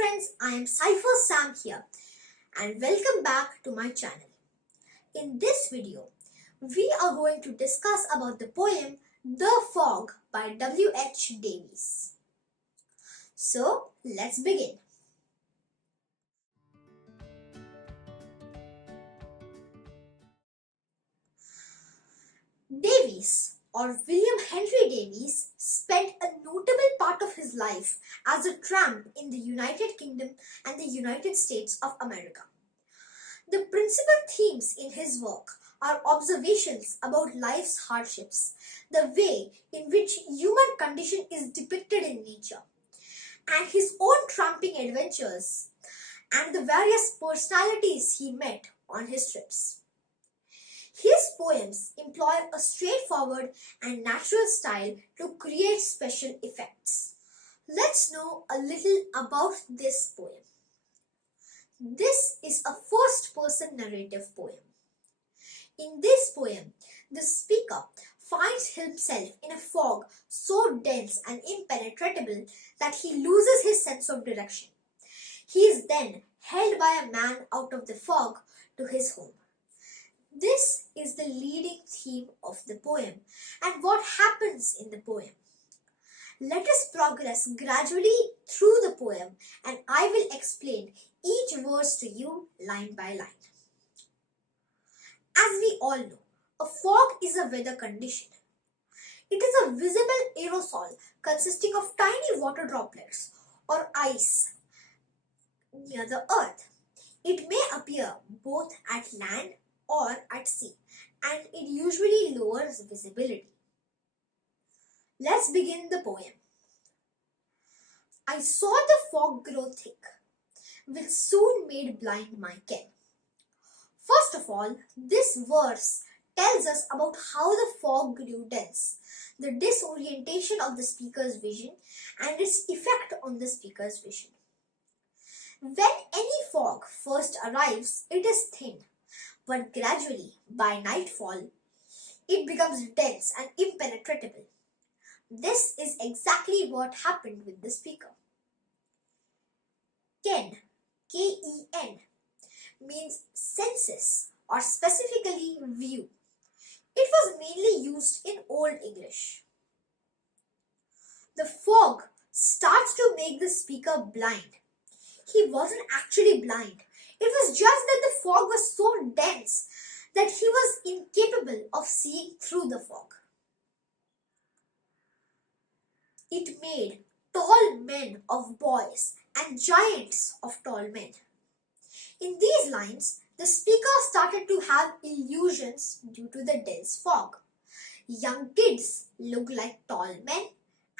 friends, I am Cipher Sam here and welcome back to my channel. In this video, we are going to discuss about the poem The Fog by W.H. Davies. So, let's begin. Davies, or William Henry Davies, spent a notable part of his life as a tramp in the United Kingdom and the United States of America. The principal themes in his work are observations about life's hardships, the way in which human condition is depicted in nature, and his own tramping adventures, and the various personalities he met on his trips. His poems employ a straightforward and natural style to create special effects. Let's know a little about this poem. This is a first-person narrative poem. In this poem, the speaker finds himself in a fog so dense and impenetrable that he loses his sense of direction. He is then held by a man out of the fog to his home. This is the leading theme of the poem and what happens in the poem. Let us progress gradually through the poem and I will explain each verse to you line by line. As we all know, a fog is a weather condition. It is a visible aerosol consisting of tiny water droplets or ice near the earth. It may appear both at land or at sea, and it usually lowers visibility. Let's begin the poem. I saw the fog grow thick, which soon made blind my ken. First of all, this verse tells us about how the fog grew dense, the disorientation of the speaker's vision, and its effect on the speaker's vision. When any fog first arrives, it is thin, but gradually, by nightfall, it becomes dense and impenetrable. This is exactly what happened with the speaker. Ken, K-E-N, means senses or specifically view. It was mainly used in Old English. The fog starts to make the speaker blind. He wasn't actually blind. It was just that the fog was so dense that he was incapable of seeing through the fog. It made tall men of boys and giants of tall men. In these lines, the speaker started to have illusions due to the dense fog. Young kids looked like tall men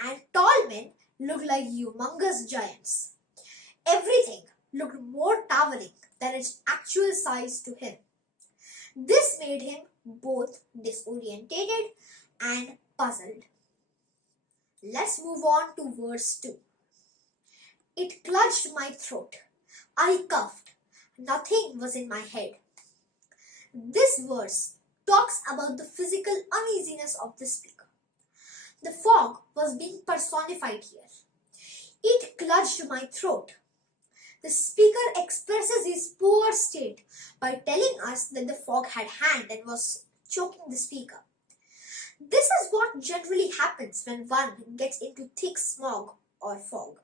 and tall men looked like humongous giants. Everything looked more towering than its actual size to him. This made him both disorientated and puzzled. Let's move on to verse 2. It clutched my throat. I coughed. Nothing was in my head. This verse talks about the physical uneasiness of the speaker. The fog was being personified here. It clutched my throat. The speaker expresses his poor state by telling us that the fog had hand and was choking the speaker. This is what generally happens when one gets into thick smog or fog.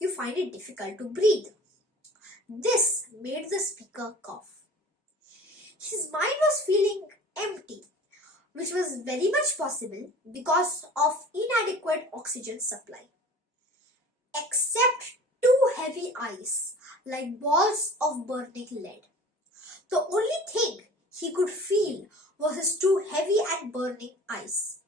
You find it difficult to breathe. This made the speaker cough. His mind was feeling empty, which was very much possible because of inadequate oxygen supply. Except two heavy eyes, like balls of burning lead. The only thing he could feel was his two heavy and burning eyes.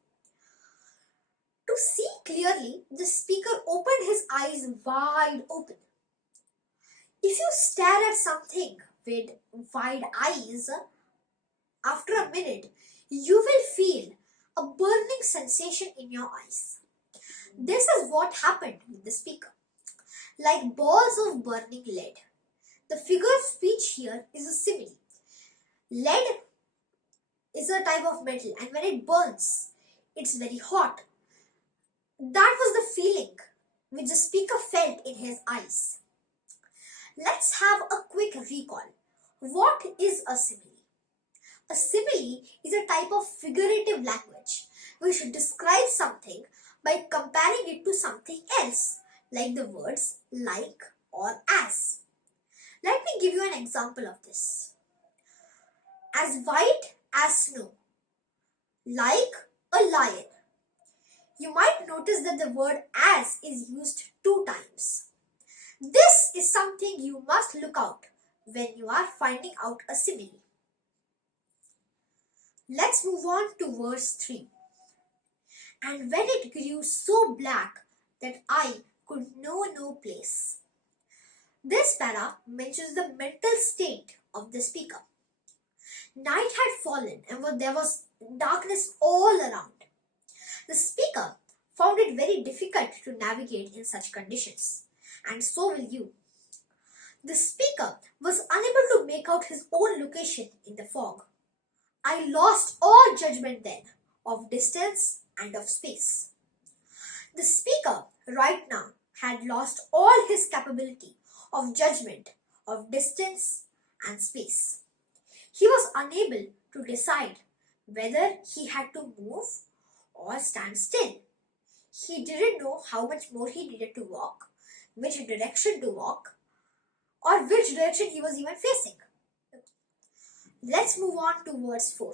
To see clearly, the speaker opened his eyes wide open. If you stare at something with wide eyes, after a minute, you will feel a burning sensation in your eyes. This is what happened with the speaker. Like balls of burning lead. The figure of speech here is a simile. Lead is a type of metal and when it burns, it's very hot. That was the feeling which the speaker felt in his eyes. Let's have a quick recall. What is a simile? A simile is a type of figurative language which describes something by comparing it to something else, like the words like or as. Let me give you an example of this. As white as snow, like a lion. You might notice that the word as is used 2 times. This is something you must look out when you are finding out a simile. Let's move on to verse 3. And when it grew so black that I could know no place. This para mentions the mental state of the speaker. Night had fallen and there was darkness all around. The speaker found it very difficult to navigate in such conditions, and so will you. The speaker was unable to make out his own location in the fog. I lost all judgment then of distance and of space. The speaker right now had lost all his capability of judgment of distance and space. He was unable to decide whether he had to move or stand still. He didn't know how much more he needed to walk, which direction to walk, or which direction he was even facing. Let's move on to verse 4.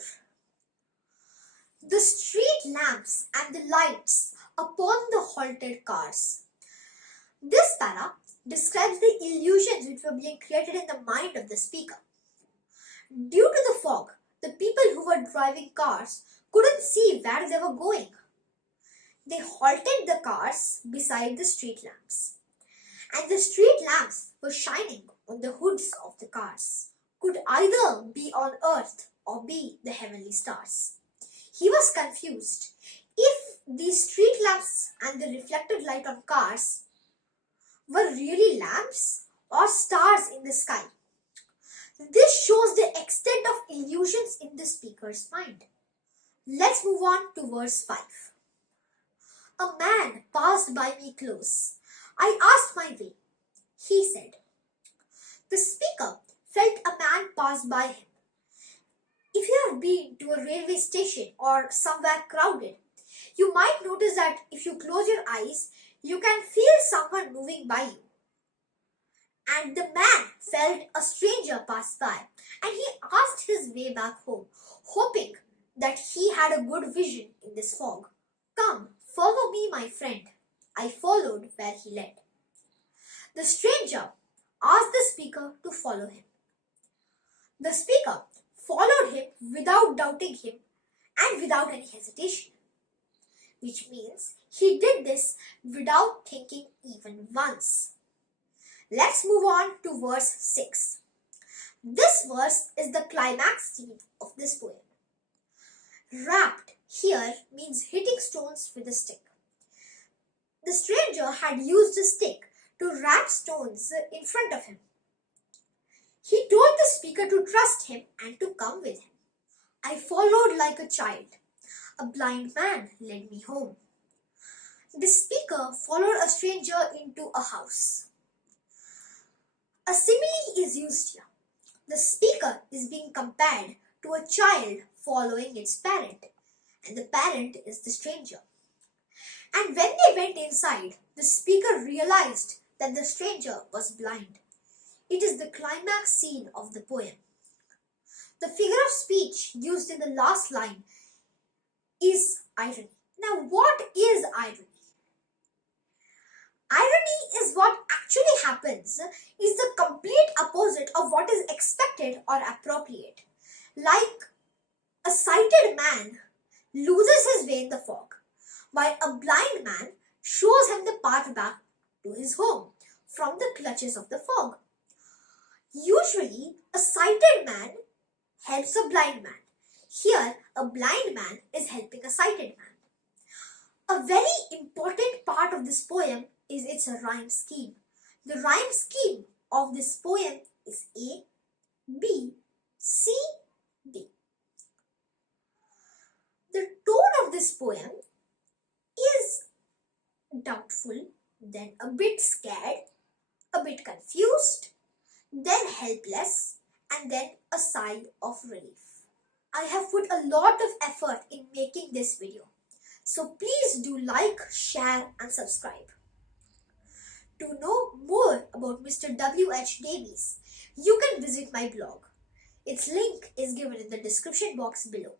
The street lamps and the lights upon the halted cars. This para describes the illusions which were being created in the mind of the speaker. Due to the fog, the people who were driving cars couldn't see where they were going. They halted the cars beside the street lamps, and the street lamps were shining on the hoods of the cars, could either be on earth or be the heavenly stars. He was confused if these street lamps and the reflected light on cars were really lamps or stars in the sky. This shows the extent of illusions in the speaker's mind. Let's move on to verse 5. A man passed by me close. I asked my way. He said. The speaker felt a man pass by him. If you have been to a railway station or somewhere crowded, you might notice that if you close your eyes, you can feel someone moving by you. And the man felt a stranger pass by, and he asked his way back home, hoping that he had a good vision in this fog. Come, follow me, my friend. I followed where he led. The stranger asked the speaker to follow him. The speaker followed him without doubting him and without any hesitation, which means he did this without thinking even once. Let's move on to verse 6. This verse is the climax scene of this poem. Rapped here means hitting stones with a stick. The stranger had used a stick to rap stones in front of him. He told the speaker to trust him and to come with him. I followed like a child. A blind man led me home. The speaker followed a stranger into a house. A simile is used here. The speaker is being compared to a child following its parent, and the parent is the stranger. And when they went inside, the speaker realized that the stranger was blind. It is the climax scene of the poem. The figure of speech used in the last line is irony. Now, what is irony? Irony is what actually happens, is the complete opposite of what is expected or appropriate. Like a sighted man loses his way in the fog, while a blind man shows him the path back to his home from the clutches of the fog. Usually, a sighted man helps a blind man. Here, a blind man is helping a sighted man. A very important part of this poem is its rhyme scheme. The rhyme scheme of this poem is A, B, C, D. The tone of this poem is doubtful, then a bit scared, a bit confused, then helpless, and then a sigh of relief. I have put a lot of effort in making this video, so please do like, share and subscribe. To know more about Mr. W.H. Davies, you can visit my blog. Its link is given in the description box below.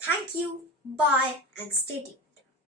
Thank you, bye and stay tuned.